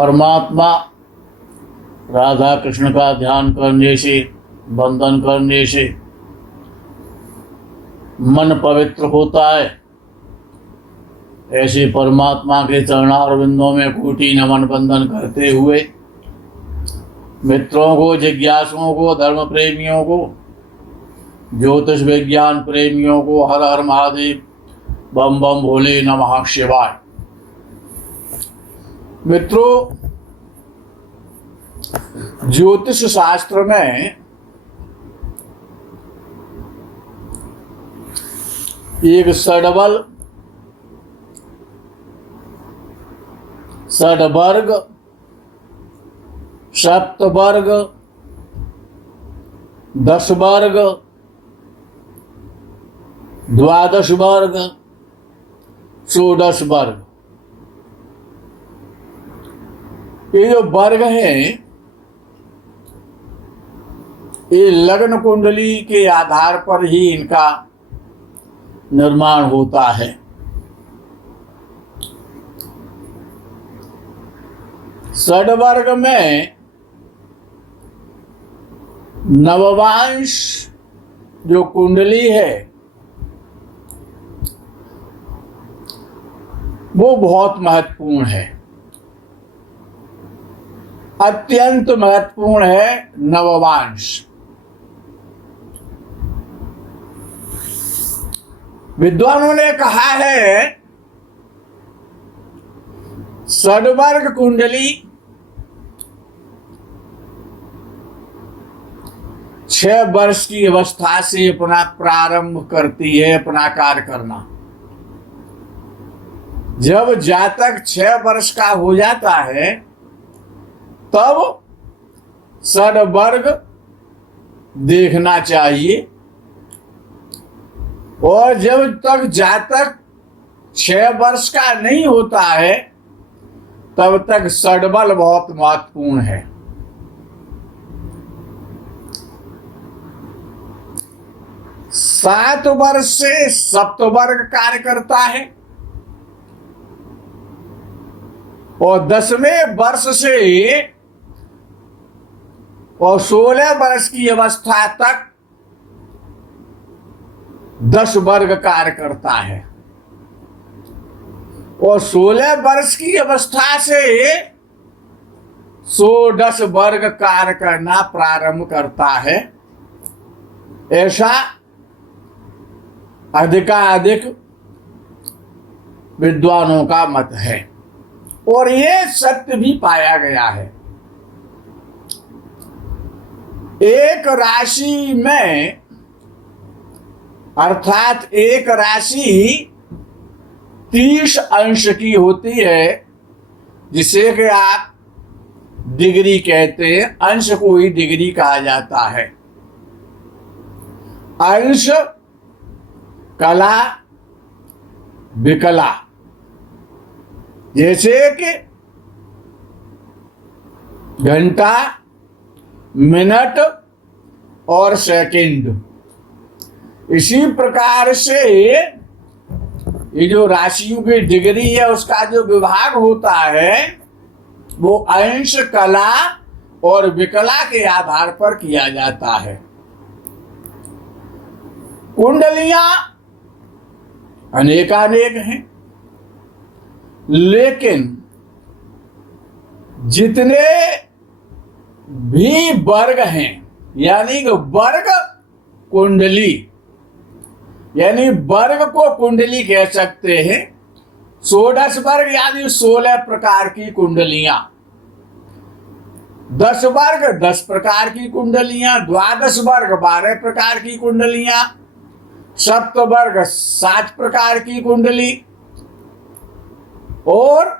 परमात्मा राधा कृष्ण का ध्यान करने से, वंदन करने से मन पवित्र होता है। ऐसे परमात्मा के चरणारविंदों में कोटि नमन वंदन करते हुए मित्रों को, जिज्ञासुओं को, धर्म प्रेमियों को, ज्योतिष विज्ञान प्रेमियों को हर हर महादेव, बम बम भोले नमः शिवाय। मित्रों, ज्योतिष शास्त्र में एक षडबल, षडवर्ग, सप्तवर्ग, 10 वर्ग, 12 वर्ग, 16 वर्ग, ये जो वर्ग हैं ये लग्न कुंडली के आधार पर ही इनका निर्माण होता है। षडवर्ग में नववांश जो कुंडली है वो बहुत महत्वपूर्ण है, अत्यंत महत्वपूर्ण है नववांश। विद्वानों ने कहा है षडवर्ग कुंडली 6 वर्ष की अवस्था से अपना प्रारंभ करती है, अपना कार्य करना। जब जातक 6 वर्ष का हो जाता है तब षडवर्ग देखना चाहिए, और जब तक जातक 6 वर्ष का नहीं होता है तब तक षडबल बहुत महत्वपूर्ण है। सात वर्ष से सप्तवर्ग कार्य करता है और 10वें वर्ष से और 16 वर्ष की अवस्था तक 10 वर्ग कार्य करता है, और 16 वर्ष की अवस्था से 110 वर्ग कार्य करना प्रारंभ करता है। ऐसा अधिकाधिक विद्वानों का मत है और ये सत्य भी पाया गया है। एक राशि में, अर्थात एक राशि 30 अंश की होती है, जिसे कि आप डिग्री कहते हैं। अंश को ही डिग्री कहा जाता है। अंश, कला, विकला, जैसे कि घंटा, मिनट और सेकंड। इसी प्रकार से ये जो राशियों की डिग्री है उसका जो विभाग होता है वो अंश, कला और विकला के आधार पर किया जाता है। कुंडलियां अनेकानेक हैं, लेकिन जितने भी वर्ग हैं, यानी कि वर्ग कुंडली, यानी वर्ग को कुंडली कह सकते हैं। 16 वर्ग यानी 16 प्रकार की कुंडलियां, 10 वर्ग 10 प्रकार की कुंडलियां, 12 वर्ग 12 प्रकार की कुंडलियां, सप्तवर्ग 7 प्रकार की कुंडली और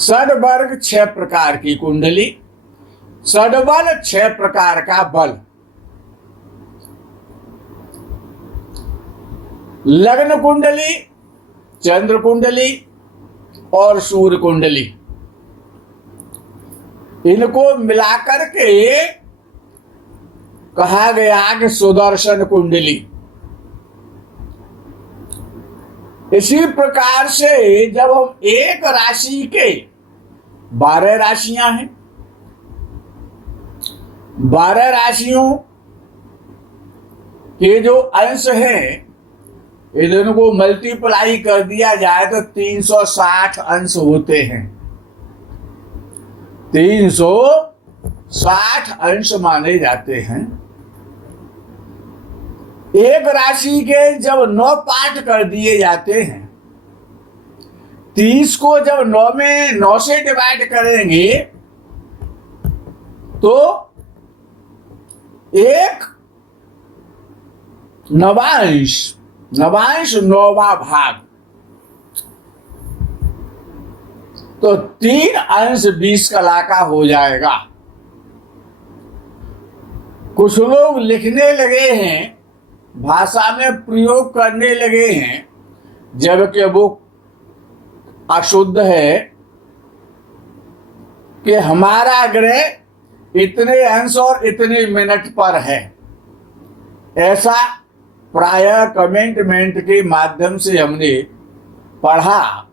षडवर्ग 6 प्रकार की कुंडली। षडबल 6 प्रकार का बल। लग्न कुंडली, चंद्र कुंडली और सूर्य कुंडली, इनको मिलाकर के कहा गया कि सुदर्शन कुंडली। इसी प्रकार से जब हम एक राशि के 12 राशियां हैं, 12 राशियों के जो अंश हैं, इधर को मल्टीप्लाई कर दिया जाए तो 360 अंश होते हैं। 360 अंश माने जाते हैं। एक राशि के जब 9 पार्ट कर दिए जाते हैं, 30 को जब 9 में 9 से डिवाइड करेंगे तो एक नवांश 9वां भाग, तो 3 अंश 20 कला का हो जाएगा। कुछ लोग लिखने लगे हैं, भाषा में प्रयोग करने लगे हैं, जबकि वो अशुद्ध है कि हमारा ग्रह इतने अंश और इतने मिनट पर है। ऐसा प्रायः कमेंटमेंट के माध्यम से हमने पढ़ा।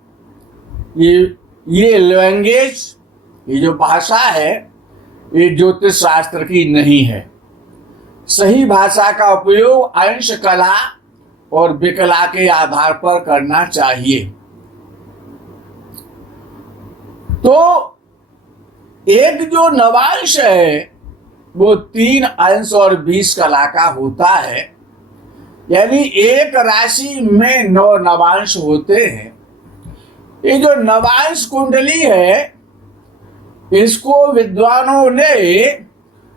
ये लैंग्वेज, ये जो भाषा है, ये ज्योतिष शास्त्र की नहीं है। सही भाषा का उपयोग अंश कला और विकला के आधार पर करना चाहिए। तो एक जो नवांश है वो 3 अंश और 20 कला का होता है, यानी एक राशि में 9 नवांश होते हैं। ये जो नवांश कुंडली है, इसको विद्वानों ने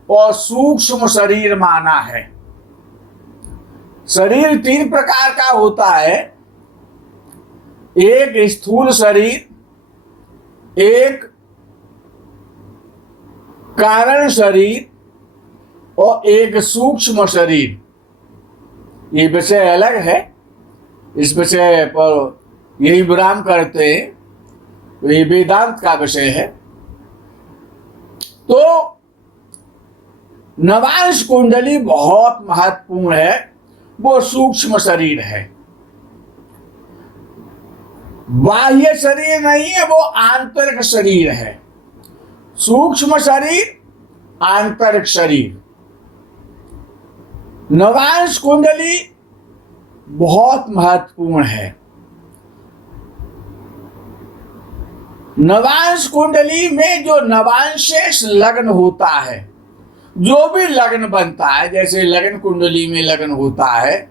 और सूक्ष्म शरीर माना है। शरीर 3 प्रकार का होता है, एक स्थूल शरीर, एक कारण शरीर और एक सूक्ष्म शरीर। ये विषय अलग है, इस विषय पर यही विराम करते हैं, तो ये वेदांत का विषय है। तो नवांश कुंडली बहुत महत्वपूर्ण है, वो सूक्ष्म शरीर है, बाह्य शरीर नहीं है, वो आंतरिक शरीर है। सूक्ष्म शरीर, आंतरिक शरीर। नवांश कुंडली बहुत महत्वपूर्ण है। नवांश कुंडली में जो नवांशेष लग्न होता है, जो भी लग्न बनता है, जैसे लग्न कुंडली में लग्न होता है,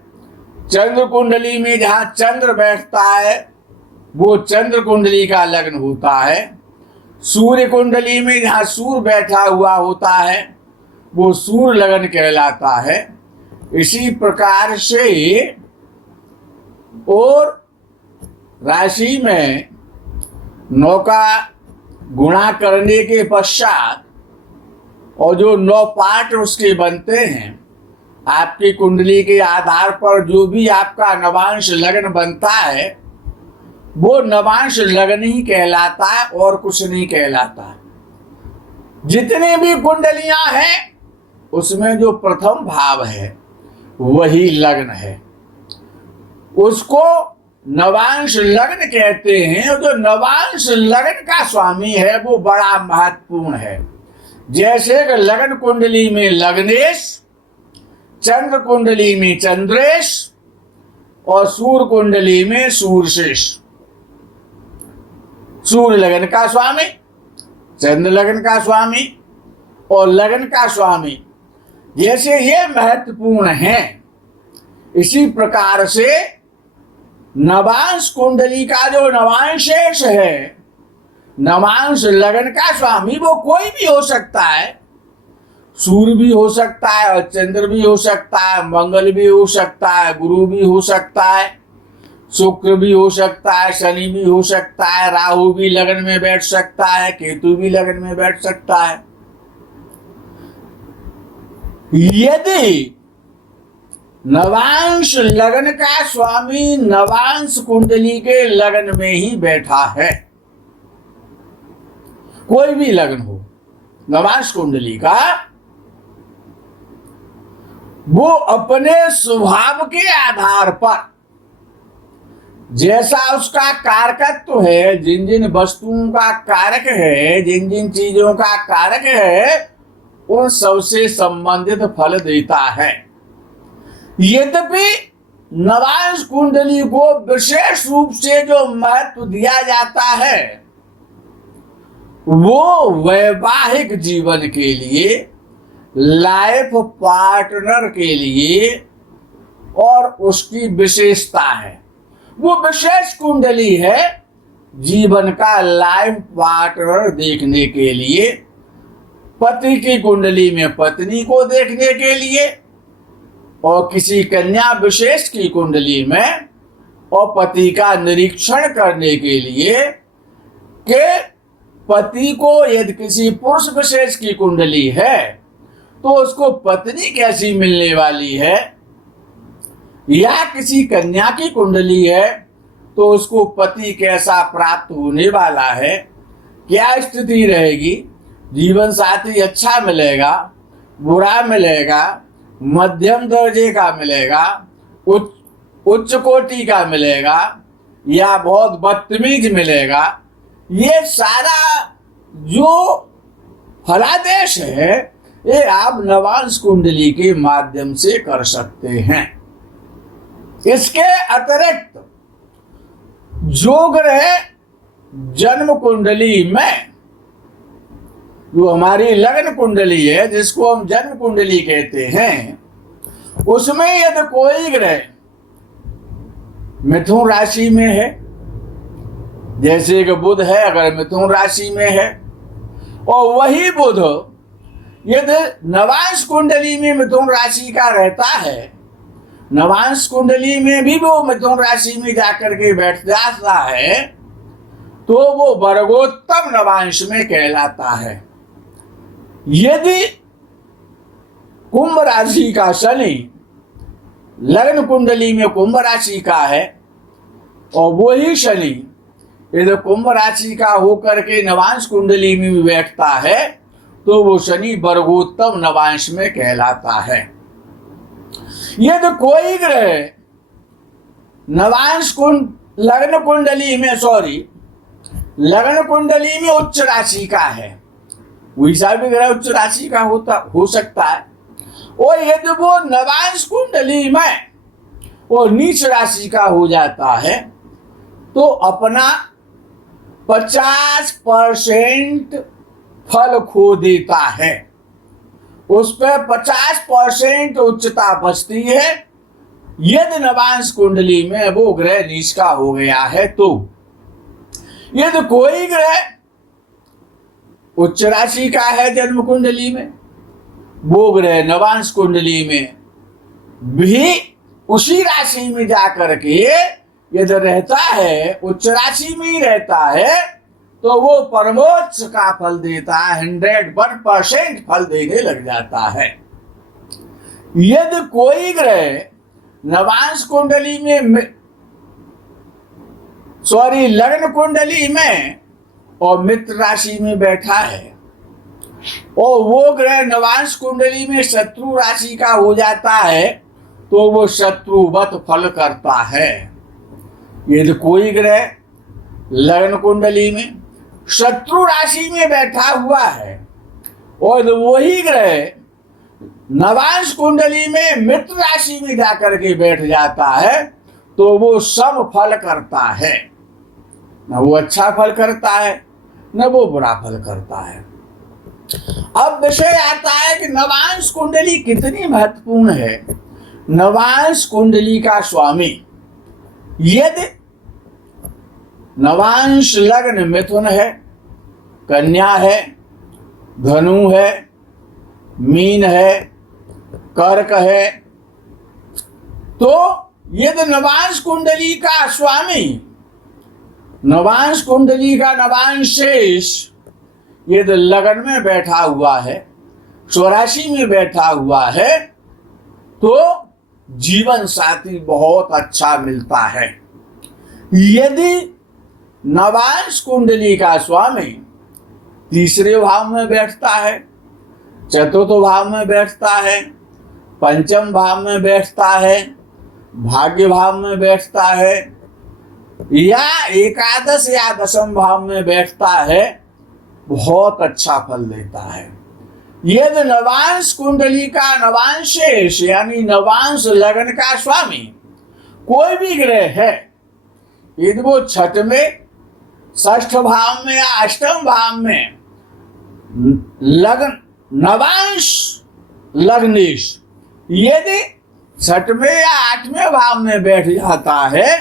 चंद्र कुंडली में जहां चंद्र बैठता है वो चंद्र कुंडली का लग्न होता है। सूर्य कुंडली में जहां सूर्य बैठा हुआ होता है वो सूर्य लगन कहलाता है। इसी प्रकार से और राशि में 9 का गुणा करने के पश्चात और जो 9 पार्ट उसके बनते हैं, आपकी कुंडली के आधार पर जो भी आपका नवांश लग्न बनता है वो नवांश लग्न ही कहलाता है और कुछ नहीं कहलाता। जितनी भी कुंडलियां हैं उसमें जो प्रथम भाव है वही लग्न है, उसको नवांश लग्न कहते हैं। और जो नवांश लग्न का स्वामी है वो बड़ा महत्वपूर्ण है। जैसे कि लग्न कुंडली में लग्नेश, चंद्र कुंडली में चंद्रेश और सूर्य कुंडली में सूर्यशेष। सूर्य लगन का स्वामी, चंद्र लगन का स्वामी और लगन का स्वामी, जैसे ये महत्वपूर्ण हैं, इसी प्रकार से नवांश कुंडली का जो नवांशेष है, नवांश लगन का स्वामी वो कोई भी हो सकता है। सूर्य भी हो सकता है और चंद्र भी हो सकता है, मंगल भी हो सकता है, गुरु भी हो सकता है, शुक्र भी हो सकता है, शनि भी हो सकता है, राहु भी लगन में बैठ सकता है, केतु भी लगन में बैठ सकता है। यदि नवांश लगन का स्वामी नवांश कुंडली के लगन में ही बैठा है, कोई भी लगन हो नवांश कुंडली का, वो अपने स्वभाव के आधार पर जैसा उसका कारकत्व है, जिन जिन वस्तुओं का कारक है, जिन जिन चीजों का कारक है, उन सबसे संबंधित फल देता है। यद्यपि नवांश कुंडली को विशेष रूप से जो महत्व दिया जाता है वो वैवाहिक जीवन के लिए, लाइफ पार्टनर के लिए और उसकी विशेषता है। वो विशेष कुंडली है जीवन का लाइफ पार्टनर देखने के लिए, पति की कुंडली में पत्नी को देखने के लिए, और किसी कन्या विशेष की कुंडली में और पति का निरीक्षण करने के लिए कि पति को यदि किसी पुरुष विशेष की कुंडली है तो उसको पत्नी कैसी मिलने वाली है, या किसी कन्या की कुंडली है तो उसको पति कैसा प्राप्त होने वाला है, क्या स्थिति रहेगी, जीवन साथी अच्छा मिलेगा, बुरा मिलेगा, मध्यम दर्जे का मिलेगा, उच्च कोटि का मिलेगा, या बहुत बदतमीज मिलेगा, ये सारा जो फलादेश है ये आप नवांश कुंडली के माध्यम से कर सकते हैं। इसके अतिरिक्त जो ग्रह जन्म कुंडली में, जो हमारी लग्न कुंडली है जिसको हम जन्म कुंडली कहते हैं, उसमें यदि कोई ग्रह मिथुन राशि में है, जैसे कि बुध है अगर मिथुन राशि में है, और वही बुध यदि नवांश कुंडली में मिथुन राशि का रहता है, नवांश कुंडली में भी वो मिथुन राशि में जाकर के बैठ जाता है, तो वो वर्गोत्तम नवांश में कहलाता है। यदि कुंभ राशि का शनि लग्न कुंडली में कुंभ राशि का है और वही शनि यदि कुंभ राशि का होकर के नवांश कुंडली में भी बैठता है तो वो शनि वर्गोत्तम नवांश में कहलाता है। यदि कोई ग्रह नवांश लग्न कुंडली में उच्च राशि का है, वैसा भी ग्रह उच्च राशि का हो सकता है, और यदि वो नवांश कुंडली में और नीच राशि का हो जाता है तो अपना 50% फल खो देता है, उस पर 50% उच्चता बचती है यदि नवांश कुंडली में वो ग्रह नीच का हो गया है। तो यदि कोई ग्रह उच्च राशि का है जन्म कुंडली में, वो ग्रह नवांश कुंडली में भी उसी राशि में जाकर के यदि रहता है, उच्च राशि में ही रहता है, तो वो परमोच्च का फल देता है, 101% फल देने लग जाता है। यदि कोई ग्रह नवांश कुंडली में लग्न कुंडली में और मित्र राशि में बैठा है और वो ग्रह नवांश कुंडली में शत्रु राशि का हो जाता है तो वो शत्रुवत फल करता है। यदि कोई ग्रह लग्न कुंडली में शत्रु राशि में बैठा हुआ है और वही ग्रह नवांश कुंडली में मित्र राशि में जाकर के बैठ जाता है तो वो सम फल करता है, न वो अच्छा फल करता है न वो बुरा फल करता है। अब विषय आता है कि नवांश कुंडली कितनी महत्वपूर्ण है। नवांश कुंडली का स्वामी यदि नवांश लग्न मिथुन है, कन्या है, धनु है, मीन है, कर्क है, तो यदि नवांश कुंडली का स्वामी, नवांश कुंडली का नवांश शेष यदि लग्न में बैठा हुआ है, स्वराशि में बैठा हुआ है, तो जीवन साथी बहुत अच्छा मिलता है। यदि नवांश कुंडली का स्वामी तीसरे भाव में बैठता है, चतुर्थ भाव में बैठता है, पंचम भाव में बैठता है, भाग्य भाव में बैठता है, या एकादश या दशम भाव में बैठता है, बहुत अच्छा फल देता है। यदि नवांश कुंडली का नवांशेष यानी नवांश लग्न का स्वामी कोई भी ग्रह है, यदि वो छठ में, षष्ठ भाव में या अष्टम भाव में लग्न नवांश लग्नेश यदि छठ में या आठवें भाव में बैठ जाता है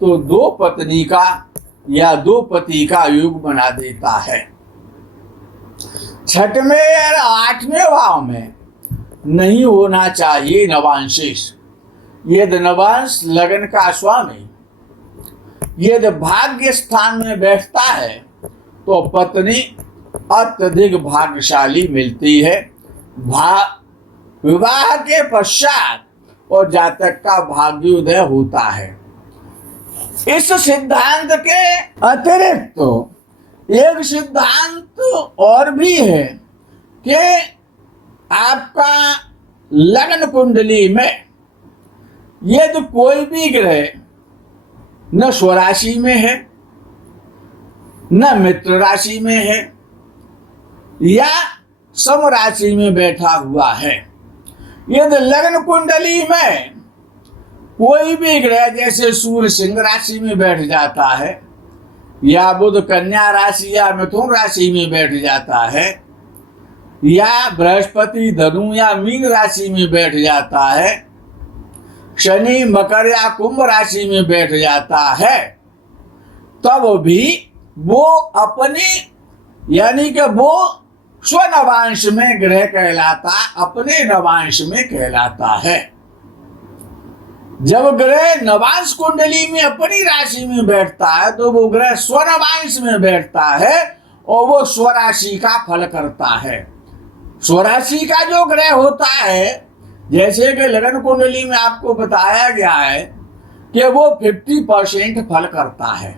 तो दो पत्नी का या दो पति का योग बना देता है। छठ में या आठवें भाव में नहीं होना चाहिए नवांशेष। यदि नवांश लग्न का स्वामी यदि भाग्य स्थान में बैठता है तो पत्नी अत्यधिक भाग्यशाली मिलती है। विवाह के पश्चात और जातक का भाग्योदय होता है। इस सिद्धांत के अतिरिक्त तो एक सिद्धांत और भी है कि आपका लग्न कुंडली में यदि कोई भी ग्रह न स्वराशि में है, न मित्र राशि में है या सम राशि में बैठा हुआ है, यदि लग्न कुंडली में कोई भी ग्रह जैसे सूर्य सिंह राशि में बैठ जाता है या बुध कन्या राशि या मिथुन राशि में बैठ जाता है या बृहस्पति धनु या मीन राशि में बैठ जाता है, शनि मकर या कुंभ राशि में बैठ जाता है, तब भी वो अपनी यानी कि वो स्वनवांश में ग्रह कहलाता, अपने नवांश में कहलाता है। जब ग्रह नवांश कुंडली में अपनी राशि में बैठता है तो वो ग्रह स्वनवांश में बैठता है और वो स्वराशि का फल करता है। स्वराशि का जो ग्रह होता है, जैसे कि लग्न कुंडली में आपको बताया गया है कि वो 50% फल करता है,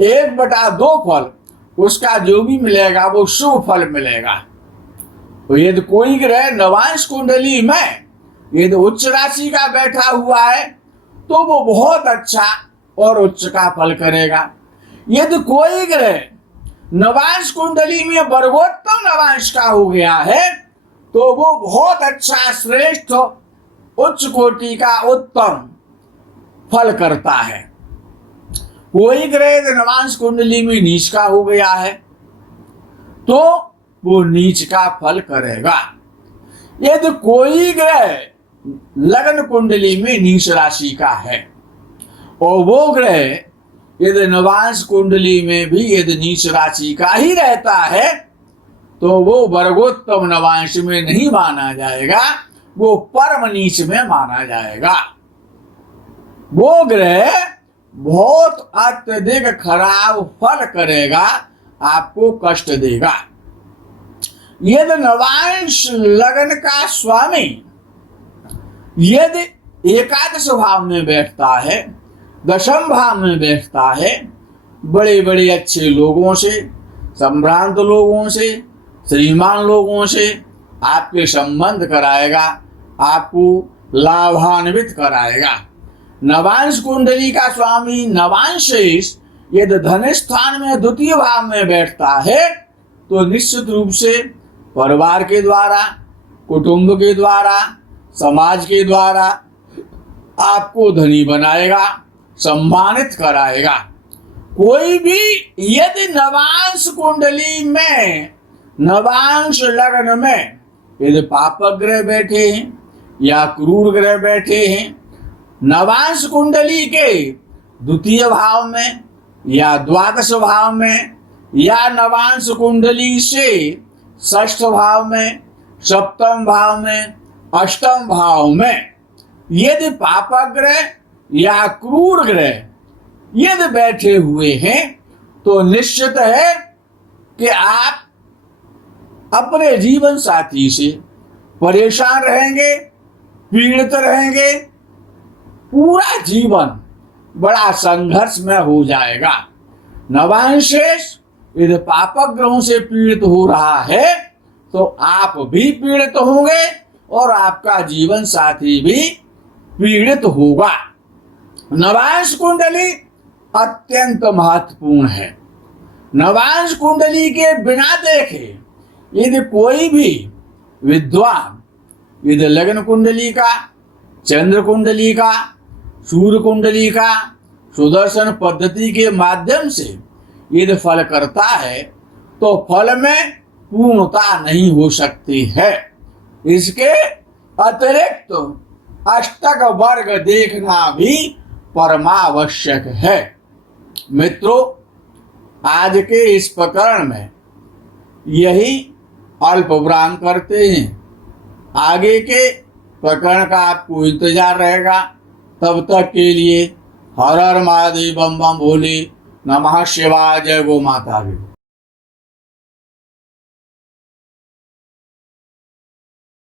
1/2 फल उसका जो भी मिलेगा वो शुभ फल मिलेगा। तो यदि कोई ग्रह नवांश कुंडली में यदि उच्च राशि का बैठा हुआ है तो वो बहुत अच्छा और उच्च का फल करेगा। यदि कोई ग्रह नवांश कुंडली में वर्गोत्तम नवांश का हो गया है तो वो बहुत अच्छा श्रेष्ठ उच्च कोटि का उत्तम फल करता है। कोई ग्रह नवांश कुंडली में नीच का हो गया है तो वो नीच का फल करेगा। यदि कोई ग्रह लग्न कुंडली में नीच राशि का है और वो ग्रह यदि नवांश कुंडली में भी यदि नीच राशि का ही रहता है तो वो वर्गोत्तम नवांश में नहीं माना जाएगा, वो परम नीच में माना जाएगा। वो ग्रह बहुत अत्यधिक खराब फल करेगा, आपको कष्ट देगा। यदि नवांश लगन का स्वामी यदि एकादश भाव में बैठता है, दशम भाव में बैठता है, बड़े बड़े अच्छे लोगों से, संभ्रांत लोगों से, श्रीमान लोगों से आपके संबंध कराएगा, आपको लाभान्वित कराएगा। नवांश कुंडली का स्वामी नवांशेष यदि धन स्थान में द्वितीय भाव में बैठता है तो निश्चित रूप से परिवार के द्वारा, कुटुंब के द्वारा, समाज के द्वारा आपको धनी बनाएगा, सम्मानित कराएगा। कोई भी यदि नवांश कुंडली में, नवांश लग्न में यदि पापक ग्रह बैठे हैं या क्रूर ग्रह बैठे हैं, नवांश कुंडली के द्वितीय भाव में या द्वादश भाव में या नवांश कुंडली से षष्ठ भाव में, सप्तम भाव में, अष्टम भाव में यदि पापक ग्रह या क्रूर ग्रह यदि बैठे हुए हैं तो निश्चित है कि आप अपने जीवन साथी से परेशान रहेंगे, पीड़ित रहेंगे, पूरा जीवन बड़ा संघर्ष में हो जाएगा। नवांशेष यदि पापक ग्रहों से पीड़ित हो रहा है तो आप भी पीड़ित होंगे और आपका जीवन साथी भी पीड़ित होगा। नवांश कुंडली अत्यंत महत्वपूर्ण है। नवांश कुंडली के बिना देखे यदि कोई भी विद्वान यदि लग्न कुंडली का, चंद्र कुंडली का, सूर्य कुंडली का सुदर्शन पद्धति के माध्यम से यदि फल करता है तो फल में पूर्णता नहीं हो सकती है। इसके अतिरिक्त अष्टक वर्ग देखना भी परमावश्यक है। मित्रों, आज के इस प्रकरण में यही अल्प विराम करते हैं। आगे के प्रकरण का आपको इंतजार रहेगा। तब तक के लिए हर हर महादेव, बम बम भोले, नमः शिवाय, जय गो माता दी।